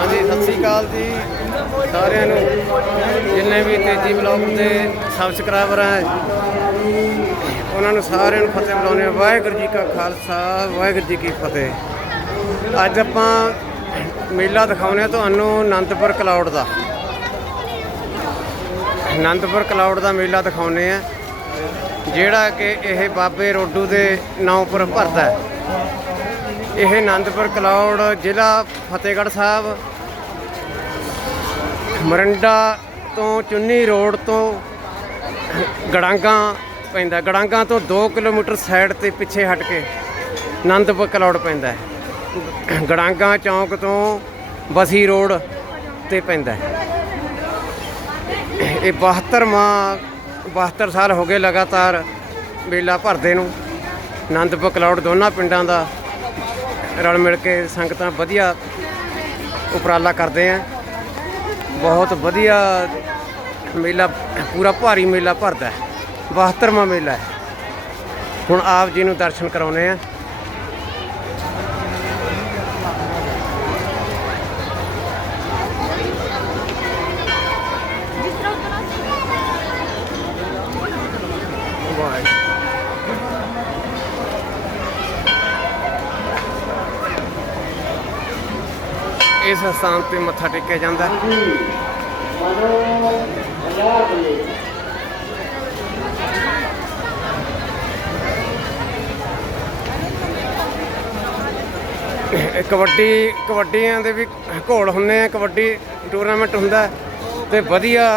ਹਾਂਜੀ, ਸਤਿ ਸ੍ਰੀ ਅਕਾਲ ਜੀ ਸਾਰਿਆਂ ਨੂੰ। ਜਿੰਨੇ ਵੀ ਤੇਜੀ ਬਲੌਗ ਦੇ ਸਬਸਕ੍ਰਾਈਬਰ ਆ, ਉਹਨਾਂ ਨੂੰ ਸਾਰਿਆਂ ਨੂੰ ਫਤਿਹ ਬੁਲਾਉਂਦੇ ਹਾਂ। ਵਾਹਿਗੁਰੂ ਜੀ ਕਾ ਖਾਲਸਾ, ਵਾਹਿਗੁਰੂ ਜੀ ਕੀ ਫਤਿਹ। ਅੱਜ ਆਪਾਂ ਮੇਲਾ ਦਿਖਾਉਂਦੇ ਆ ਤੁਹਾਨੂੰ ਅਨੰਦਪੁਰ ਕਲਾਉਡ ਦਾ। ਅਨੰਦਪੁਰ ਕਲਾਉਡ ਦਾ ਮੇਲਾ ਦਿਖਾਉਂਦੇ ਆ ਜਿਹੜਾ ਕਿ ਇਹ ਬਾਬੇ ਰੋਡੂ ਦੇ ਨਾਂ ਉੱਪਰ ਭਰਦਾ ਹੈ। ਇਹ ਅਨੰਦਪੁਰ ਕਲੌੜ ਜ਼ਿਲ੍ਹਾ ਫਤਿਹਗੜ੍ਹ ਸਾਹਿਬ ਮਰੰਡਾ ਤੋਂ ਚੁੰਨੀ ਰੋਡ ਤੋਂ ਗੜਾਂਗਾ ਪੈਂਦਾ। ਗੜਾਂਗਾ ਤੋਂ 2 ਕਿਲੋਮੀਟਰ ਸਾਈਡ ਤੇ ਪਿੱਛੇ ਹਟ ਕੇ ਆਨੰਦਪੁਰ ਕਲੌੜ ਪੈਂਦਾ ਗੜਾਂਗਾ ਚੌਂਕ ਤੋਂ ਬਸੀ ਰੋਡ ਤੇ ਪੈਂਦਾ ਇਹ ਇਹ 72ਵਾਂ 72 ਸਾਲ ਹੋ ਗਏ ਲਗਾਤਾਰ ਮੇਲਾ ਭਰਦੇ ਨੂੰ। ਆਨੰਦਪੁਰ ਕਲੌੜ ਦੋਨਾਂ ਪਿੰਡਾਂ ਦਾ ਰਲ ਮਿਲ ਕੇ ਸੰਗਤਾਂ ਵਧੀਆ ਉਪਰਾਲਾ ਕਰਦੇ ਆ। ਬਹੁਤ ਵਧੀਆ ਮੇਲਾ, ਪੂਰਾ ਭਾਰੀ ਮੇਲਾ ਭਰਦਾ ਹੈ। 72ਵਾਂ ਮੇਲਾ ਹੈ। ਹੁਣ ਆਪ ਜੀ ਨੂੰ ਦਰਸ਼ਨ ਕਰਾਉਨੇ ਆ ਇਸ ਸਥਾਨ ਤੇ ਮੱਥਾ ਟੇਕਿਆ ਜਾਂਦਾ ਹੈ। ਇਹ ਕਬੱਡੀ, ਕਬੱਡੀਆਂ ਦੇ ਵੀ ਘੋਲ ਹੁੰਦੇ ਆ, ਕਬੱਡੀ ਟੂਰਨਾਮੈਂਟ ਹੁੰਦਾ ਹੈ ਤੇ ਵਧੀਆ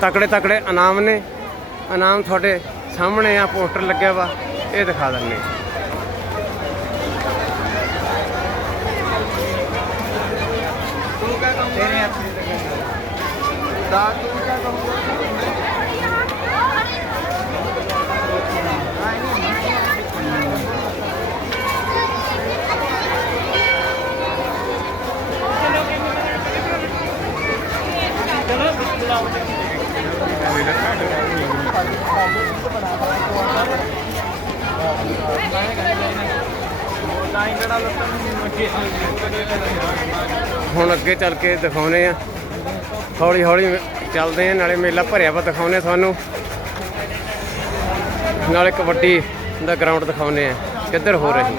ਤਕੜੇ ਤਕੜੇ ਇਨਾਮ ਨੇ। ਇਨਾਮ ਤੁਹਾਡੇ ਸਾਹਮਣੇ ਆ ਪੋਸਟਰ ਲੱਗਿਆ ਵਾ, ਇਹ ਦਿਖਾ ਦਿੰਨੇ ਆ ਹੁਣ ਅੱਗੇ ਚੱਲ ਕੇ ਦਿਖਾਉਨੇ ਆ। ਹੌਲੀ ਹੌਲੀ ਚੱਲਦੇ ਆ, ਨਾਲੇ ਮੇਲਾ ਭਰਿਆ ਵਾ ਦਿਖਾਉਨੇ ਆ ਤੁਹਾਨੂੰ। ਨਾਲੇ ਕਬੱਡੀ ਦਾ ਗਰਾਊਂਡ ਦਿਖਾਉਨੇ ਆ, ਕਿੱਧਰ ਹੋ ਰਹੀ?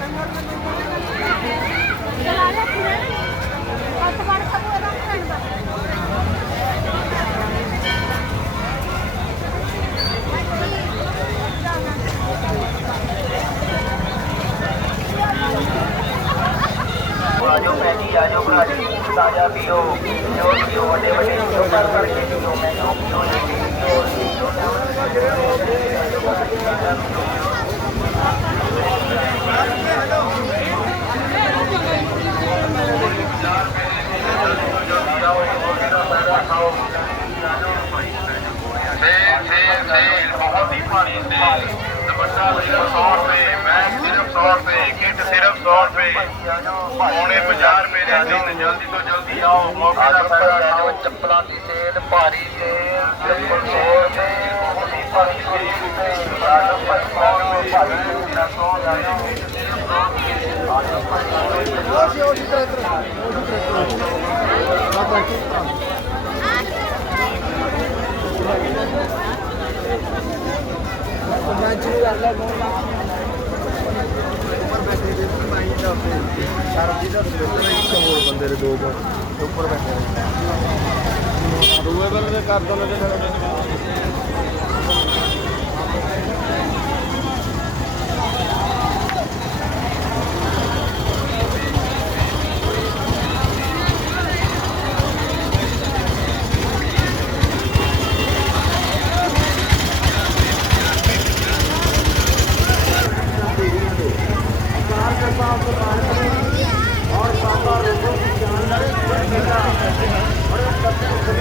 ਪੌਣੇ ਬਾਜ਼ਾਰ ਮੇਰੇ ਦਿਨ ਜਲਦੀ ਤੋਂ ਜਲਦੀ ਆਓ ਮੌਕੇ ਦਾ ਫਾਇਦਾ ਉਠਾਓ ਚੱਪਲਾਂ ਦੀ ਸੇਲ ਭਾਰੀ ਸੇਲ ਚੱਪਲ ਸੇਲ ਤੇ ਉਹਦੀ ਭਾਰੀ ਹੋਈ ਤੇ ਆਜੋ ਭਾਈ ਕੌਣ ਭਾਰੀ ਨਾ ਸੋ ਜਾਇਓ ਆਜੋ ਭਾਈ ਉਹ ਜਿੱਤਰ ਇਧਰ ਉਹ ਜਿੱਤਰ ਇਧਰ ਨਾ ਭਾਈ ਮੈਂ ਜੀ ਅੱਲਾ ਨੂੰ ਨਾ ਉੱਪਰ ਬੈਠੇ ਦੇ ਭਾਈ ਦਾ ਫੇਰ ਸਰਬਜੀਤ ਦਾ ਸਿਲੰਡਰ ਇੱਕ ਹੋਰ ਬੰਦੇ ਦੇ ਦੋ ਕੋਲ ਉੱਪਰ ਬੈਠੇ ਨੇ। ਦੂਏ ਬੰਦੇ ਕਰ ਦੋ ਲੈ あれが使ってます。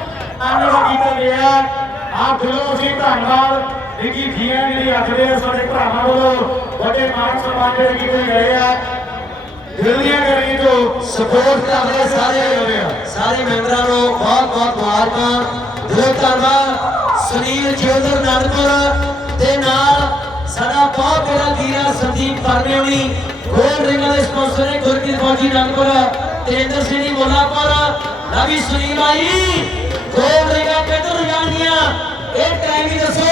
ਕੋਲ ਧੰਨਵਾਦ ਕੀਤਾ ਗਿਆ ਆਪ ਦਿਲੋਂ ਅਸੀਂ ਧੰਨਵਾਦ। ਰਿਕੀ ਜੀਆਂ ਜਿਹੜੀ ਆਖਦੇ ਆ ਸਾਡੇ ਭਰਾਵਾਂ ਵੱਲੋਂ ਵੱਡੇ ਮਾਨ ਸਨਮਾਨ ਜਿਹੜੇ ਕੀਤੇ ਗਏ ਆ। ਦਿਲ ਦੀਆਂ ਤੋਂ ਸਪੋਰਟ ਕਰਦੇ ਸਾਰੇ ਸਾਰੇ ਮੈਂਬਰਾਂ ਨੂੰ ਬਹੁਤ ਬਹੁਤ ਮੁਬਾਰਕਾਂ। ਦਿਲੋਂ ਧੰਨਵਾਦ। ਸੁਨੀਲ ਜੋਦਰ ਨਾਨਕਪੁਰ ਤੇ ਨਾਲ ਸਾਡਾ ਬਹੁਤ ਬੜਾ ਵੀਰਾ ਸੰਦੀਪ ਪਰਮੇ ਗੋਲ ਰਿੰਗਾਂ ਦੇ ਸਪਾਂਸਰ ਨੇ ਗੁਰਕੀਤ ਫੌਜੀ ਨਾਨਕਪੁਰ ਤੇਂਦਰ ਸਿੰਘ ਜੀ ਮੁੱਲਾਪੁਰ। ਸੁਨੀਲ ਆਈ ਗੋਲ ਰਿੰਗਾਂ ਕਿੱਧਰ ਜਾਣਗੀਆਂ ਇਹ ਟਾਈਮ ਹੀ ਦੱਸੋ,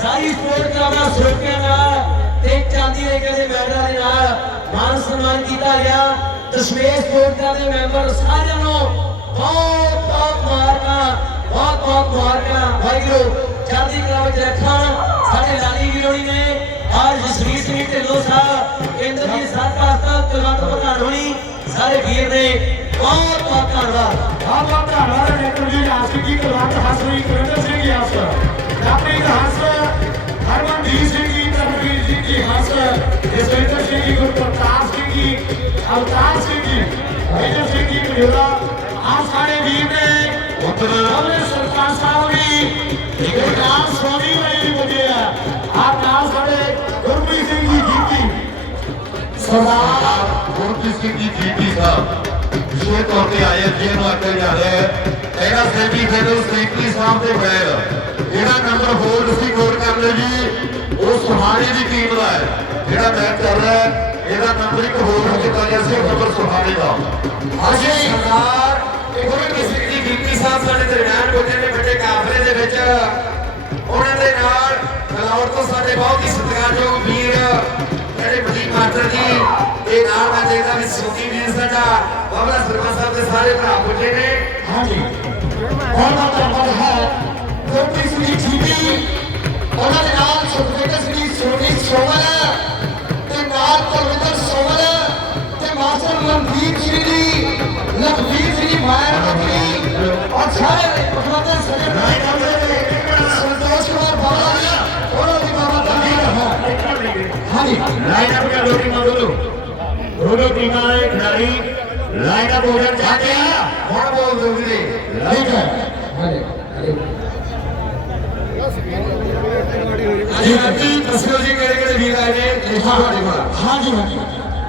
ਸਾਰੀ ਸਪੋਰਟ ਕਰਾਉਣਾ ਸਰੋਕਿਆਂ ਨਾਲ ਤੇ ਚਾਂਦੀ ਦੇ ਕਹਿੰਦੇ ਮੈਂਬਰਾਂ ਦੇ ਨਾਲ ਮਾਨ ਸਨਮਾਨ ਕੀਤਾ ਗਿਆ। ਦਸ਼ਮੇਸ਼ ਸਪੋਰਟ ਦੇ ਮੈਂਬਰ ਸਾਰਿਆਂ ਨੂੰ ਬਹੁਤ ਬਹੁਤ ਮੁਬਾਰਕਾਂ, ਬਹੁਤ ਬਹੁਤ ਮੁਬਾਰਕਾਂ। ਵਾਹਿਗੁਰੂ, ਚਾਂਦੀ ਕਲਾ ਵਿੱਚ ਰੱਖਣ ਸਾਡੇ ਲਾਲੀ ਵੀਰੋਣੀ ਨੇ ਔਰ ਜਸਵੀਰ ਸਿੰਘ ਢਿੱਲੋਂ ਸਾਹਿਬ ਇੰਦਰਜੀਤ ਸਰਪਾਸਤਾ ਕੁਲਵੰਤ ਪ੍ਰਧਾਨ ਹੋਣੀ, ਸਾਰੇ ਵੀਰ ਨੇ ਬਹੁਤ ਬਹੁਤ ਧੰਨਵਾਦ ਬਹੁਤ ਬਹੁਤ ਧੰਨਵਾਦ ਹੈ ਡਾਕਟਰ ਜੀ ਆਸਿਕ ਜੀ ਕੁਲਵੰਤ ਹਸਰੀ ਕੁਰਿੰਦਰ ਸਿੰਘ ਜੀ ਹੱਸ ਜਪ੍ਰੀਤ ਹੱਸ ਹਰਮਨਜੀਤ ਸਿੰਘ ਜੀ ਤਰਨਵੀਰ ਸਿੰਘ ਜੀ ਹੱਸ ਜਸਵਿੰਦਰ ਸਿੰਘ ਜੀ ਗੁਰਪ੍ਰਤਾਪ ਸਿੰਘ ਜੀ ਅਵਤਾਰ ਸਿੰਘ ਜੀ ਮੇਜਰ ਸਿੰਘ ਜੀ ਮਜੂਰਾ ਆਪ ਸਾਰੇ ਵੀਰ ਨੇ ਉਹਨੇ ਸਰਪੰਚ ਸਾਹਿਬ ਵੀ ਇੱਕ ਨਾਮ ਸੋਨੀ ਵਾਲੀ ਵਜੇ ਆ ਆਪ ਨਾਲ ਸਾਡੇ ਗੁਰਪ੍ਰੀਤ ਸਿੰਘ ਜੀ ਜੀਤੀ ਸਰਦਾਰ ਗੁਰਪ੍ਰੀਤ ਸਿੰਘ ਜੀ ਜੀਟੀ ਸਾਹਿਬ ਵਿਸ਼ੇਸ਼ ਤੌਰ ਤੇ ਆਏ ਜਿਹਨੂੰ ਆਖਿਆ ਜਾ ਰਿਹਾ ਹੈ ਇਹਦਾ ਸੈਮੀ ਫਾਈਨਲ ਸੈਕਟਰੀ ਸਾਹਿਬ ਦੇ ਬਗੈਰ ਜਿਹੜਾ ਨੰਬਰ ਹੋਰ ਤੁਸੀਂ ਨੋਟ ਕਰ ਲਿਓ ਜੀ, ਉਹ ਸੁਹਾਣੇ ਦੀ ਟੀਮ ਦਾ ਹੈ। ਜਿਹੜਾ ਮੈਚ ਚੱਲ ਰਿਹਾ ਹੈ, ਇਹਦਾ ਨੰਬਰ ਇੱਕ ਹੋਰ ਕੀਤਾ ਗਿਆ ਸੀ ਨੰਬਰ ਸੁਹਾਣੇ ਦਾ। ਅਜੇ ਸਰਦਾਰ ਗੁਰਪ੍ਰੀਤ ਸਿੰਘ ਜੀ ਗਿੱਪੀ ਸਾਹਿਬ ਸਾਡੇ ਦਰਮਿਆਨ ਹੋਤੇ ਨੇ ਵੱਡੇ ਕਾਫਲੇ ਦੇ ਵਿੱਚ ਉਹਨਾਂ ਦੇ ਨਾਲ ਫਲੌਰ ਤੋਂ ਸਾਡੇ ਬਹੁਤ ਹੀ ਸਤਿਕਾਰਯੋਗ ਵੀਰ ਜਿਹੜੇ ਮਜੀਦ ਮਾਸਟਰ ਜੀ ਤੇ ਨਾਲ ਮੈਂ ਦੇਖਦਾ ਵੀ ਸੋਕੀ ਵੀਰ ਸਾਡਾ ਬਾਬਾ ਸਰਮਾ ਸਾਹਿਬ ਦੇ ਸਾਰੇ ਭਰਾ ਪੁੱਜੇ ਨੇ। ਹਾਂਜੀ। ਬਹੁਤ ਬਹੁਤ ਧੰਨਵਾਦ ਹੈ ਗੁਰਪ੍ਰੀਤ ਸਿੰਘ ਜੀ ਉਹਨਾਂ ਦੇ ਨਾਲ ਸੁਖਵਿੰਦਰ ਸਿੰਘ ਸੋਨੀ ਸੋਮਲ ਤੇ ਨਾਲ ਕੁਲਵਿੰਦਰ ਸੋਮਲ ਤੇ ਮਾਸਟਰ ਮਨਦੀਪ ਸਿੰਘ ਜੀ ਲਖਵੀਰ ਸਿੰਘ ਮਾਇਰ ਬੱਕਰੀ ਔਰ ਸਾਰੇ ਅਪ ਹੁਣ ਬੋਲ ਦਿਓ ਵੀਰੇ ਠੀਕ ਹੈ ਜੀ ਅੱਜ ਦੱਸਿਓ ਜੀ ਕਿਹੜੇ ਕਿਹੜੇ ਵੀਰ ਆਏ ਨੇ ਲਿਖੋ ਤੁਹਾਡੇ ਕੋਲ ਹਾਂਜੀ ਹਾਂਜੀ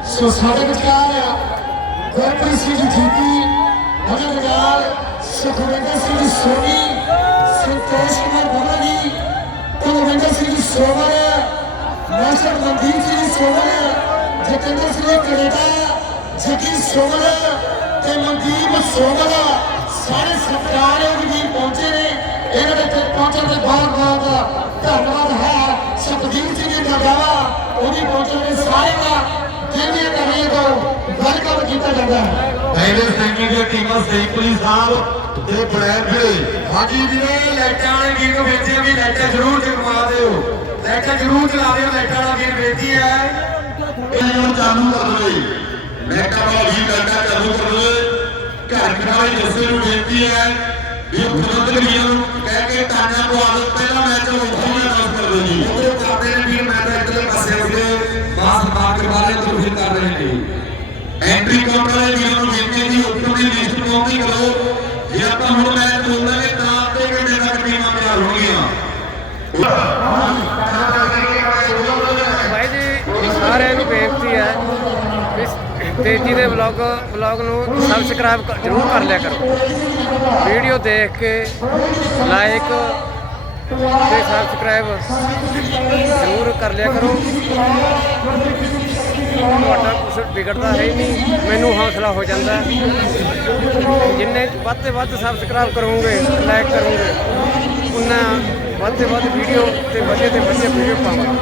ਸੋ ਸਾਡੇ ਵਿਚਕਾਰ ਆ ਗੁਰਪ੍ਰੀਤ ਸਿੰਘ ਜੀਤੀ ਉਹਨਾਂ ਦੇ Sukhwinder Singh ji Soni Santosh Kumar Baba ji Kulwinder Singh ji Somal master Mandeep Singh ji Somal Jatinder Singh Canada Canada Jaggi ਤੇ ਮਨਦੀਪ ਸੋਮਲ ਸਾਰੇ ਸਤਿਕਾਰਯੋਗ ਜੀ ਪਹੁੰਚੇ ਨੇ। ਇਹਨਾਂ ਦੇ ਤੱਕ ਪਹੁੰਚਣ ਦੇ ਬਹੁਤ ਬਹੁਤ ਧੰਨਵਾਦ ਹੈ ਸੁਖਦੀਪ ਸਿੰਘ ਜੀ ਮਰਦਾਵਾ ਉਹਦੀ ਪਹੁੰਚਣ ਦੇ ਸਾਰੇ ਦਾ ਜਿਹਨੇ ਕਰੇ ਤੋਂ ਵੈਲਕਮ ਕੀਤਾ ਜਾਂਦਾ ਹੈ। ਐਵੇਂ ਸੈਂਕੀ ਦੀਆਂ ਟੀਮਾਂ ਸੈਂਕਲੀ ਸਾਹਿਬ ਤੇ ਬਲੈਕ ਵੀਰੇ। ਹਾਂਜੀ ਵੀਰੇ ਲਾਈਟਾਂ ਵਾਲੇ ਵੀਰ ਨੂੰ ਵੀ ਲਾਈਟਾਂ ਜ਼ਰੂਰ ਜਗਵਾ ਦਿਓ। ਲਾਈਟਾਂ ਜ਼ਰੂਰ ਚਲਾ ਦਿਓ ਲਾਈਟਾਂ ਵਾਲਾ ਵੀਰ ਬੇਨਤੀ ਹੈ। ਇਹ ਹੁਣ ਚਾਲੂ ਕਰ ਲਵੇ ਲੈਟਾ ਬਾਜੀ ਲੈਟਾ ਚਾਲੂ ਕਰ ਲਵੇ ਘਰ ਖੜਾਈ ਜੱਸੇ ਨੂੰ ਬੇਨਤੀ ਹੈ ਵੀ ਫੁੱਲ ਵੀਰਾਂ ਨੂੰ ਕਹਿ ਕੇ ਟਾਣਾ ਪਵਾ ਦਿਓ ਪਹਿਲਾ ਮੈਚ ਉੱਥੇ ਹੀ ਅਨਾਉਂਸ ਕਰ ਦਿਓ ਜੀ। ਉਹ ਕਰਦੇ ਨੇ ਵੀਰ ਮੈਂ ਤਾਂ ਇੱਧਰਲੇ ਪਾਸੇ ਹੋ ਕੇ ਬਾਸ ਕੇ ਬਾਹਰ ਤੋਂ ਫਿਰ ਕਰ ਰਹੇ ਨੇ। ਐਂਟਰੀ ਕਾਊਂਟਰ ਵਾਲੇ ਵੀਰਾਂ ਨੂੰ ਬੇਨਤੀ ਜੀ ਉੱਪਰ ਦੀ ਲਿਸਟ ਪਾਉਂਦੀ ਕਰੋ ਜੇ ਆਪਾਂ ਹੁਣ ਮੈਚ ਬੋਲਾਂਗੇ ਤਾਂ ਅੱਧੇ ਘੰਟੇ ਤੱਕ ਟੀਮਾਂ ਤਿਆਰ ਹੋਣਗੀਆਂ ਭਾਈ ਜੀ ਸਾਰਿਆਂ ਨੂੰ ਬੇਨਤੀ ਹੈ ਵੀ ਤੇਜੀ ਦੇ ਵਲੌਗ ਵਲੌਗ ਨੂੰ ਸਬਸਕ੍ਰਾਈਬ ਜ਼ਰੂਰ ਕਰ ਲਿਆ ਕਰੋ। ਵੀਡੀਓ ਦੇਖ ਕੇ ਲਾਈਕ ਤੇ ਸਬਸਕ੍ਰਾਈਬ ਜ਼ਰੂਰ ਕਰ ਲਿਆ ਕਰੋ। ਤੁਹਾਡਾ ਕੁਝ ਵਿਗੜਦਾ ਹੈ ਨਹੀਂ, ਮੈਨੂੰ ਹੌਸਲਾ ਹੋ ਜਾਂਦਾ। ਜਿੰਨੇ ਵੱਧ ਤੋਂ ਵੱਧ ਸਬਸਕ੍ਰਾਈਬ ਕਰੋਗੇ ਲਾਈਕ ਕਰੋਗੇ, ਉਨਾ ਵੱਧ ਤੋਂ ਵੱਧ ਵੀਡੀਓ ਤੇ ਵਧੀਆ ਤੇ ਵਧੀਆ ਵੀਡੀਓ ਪਾਵਾਂਗੇ।